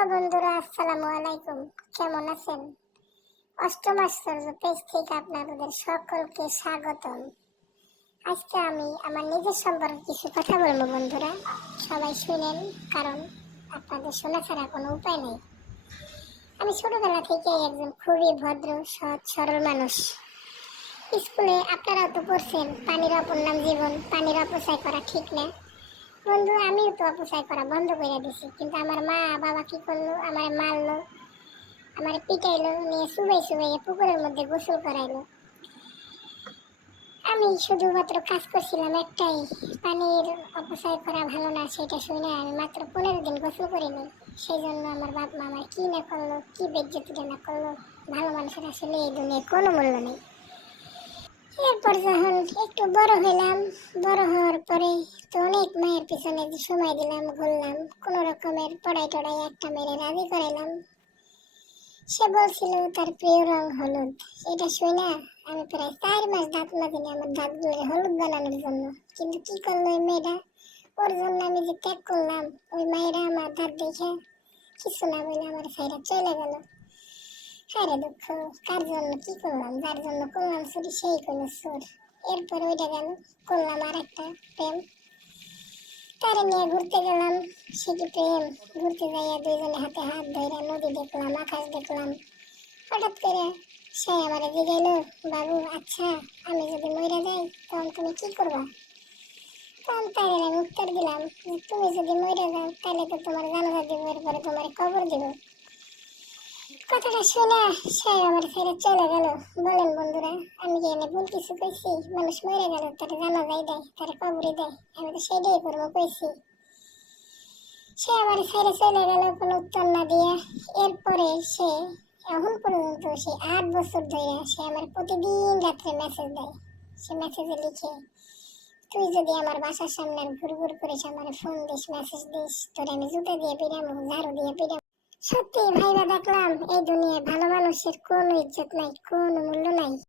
Hello বন্ধুরা, আসসালামু আলাইকুম। কেমন আছেন? অষ্টম আশ্চর্য পেজ থেকে আপনাদের সকলকে স্বাগতম। আজকে আমি আমার নিজের সম্পর্কে কিছু কথা বলবো বন্ধুরা, সবাই শুনেন, কারণ আপনাদের শোনা ছাড়া কোনো উপায় নেই। আমি ছোটবেলা থেকে একজন খুবই ভদ্র, সৎ, সরল মানুষ। স্কুলে আপনারাও তো পড়ছেন, পানির অপর নাম জীবন, পানির অপচয় করা ঠিক না। বন্ধু, আমিও তো অপচয় করা বন্ধ করে দিছি, কিন্তু আমার মা বাবা কি করলো? আমার মারলো, আমার পিটাইলো, নিয়ে চুবাই চুবাইয়ে পুকুরের মধ্যে গোসল করাইলো। আমি শুধুমাত্র কাজ করছিলাম একটাই, পানির অপচয় করা ভালো না সেটা শুনে আমি মাত্র 15 দিন গোসল করিনি। সেই জন্য আমার বাপ মা আমার কি না করলো, কি বেজ্জতিটা না করলো। ভালো মানুষের আসলে এই দুনিয়ায় কোনো মূল্য নেই। এরপর যখন একটু বড় হইলাম, বড় হওয়ার পরে তো অনেক মায়ের পিছনে সময় দিলাম, ঘুরলাম, কোন রকমের পড়াই টড়াই একটা মেরে রাজি করাইলাম। সে বলছিল তার প্রিয় রং হলুদ। এটা শুনে আমি প্রায় 4 মাস দাঁত মাজিনি আমার দাঁতগুলো হলুদ বানানোর জন্য। কিন্তু কি করলো ওই মেয়েটা, ওর জন্য আমি যে ত্যাগ করলাম, ওই মায়েরা আমার দাঁত দেখে কিছু না বলে আমার সাইডে চলে গেল। হ্যাঁ রে দুঃখ, কার জন্য কি করলাম, যার জন্য করলাম চুরি সেই করলো চোর। এরপর ওইটা গেল, করলাম আর একটা প্রেম, তারে নিয়ে ঘুরতে গেলাম। সে কি প্রেম! ঘুরতে যাইয়া দুইজনে হাতে হাত ধরে নদী দেখলাম, আকাশ দেখলাম। হঠাৎ করে সে আমার জিগাইলো, বাবু আচ্ছা, আমি যদি মরে যাই তখন তুমি কি করবা? তখন তারে আমি উত্তর দিলাম যে তুমি যদি মরে যাও তাহলে তো তোমার জানাজা দিব, এরপরে তোমার কবর দিব। কথাটা শুনে সে আমার ছেড়ে চলে গেল। বলেন বন্ধুরা, আমি কি এনে ভুল কিছু কইছি? মানুষ মরে গেল তার জানাজাই দেয়, তার কবরই দেয়, আমি তো সেটাই করবো কইছি। সে আমার ছেড়ে চলে গেল কোনো উত্তর না দিয়ে। এরপরে সে এখন পর্যন্ত সে 8 বছর ধরে সে আমার প্রতিদিন রাত্রে মেসেজ দেয়। সে মেসেজে লিখে, তুই যদি আমার বাসার সামনে আর ঘুর ঘুর করিস, আমার ফোন দিস, মেসেজ দিস, তোর আমি জুতা দিয়ে পিড়াবো, ঝাড়ু দিয়ে পিড়াবো। সত্যি ভাইবা দেখলাম এই দুনিয়ায় ভালো মানুষের কোনো ইজ্জত নাই, কোনো মূল্য নাই।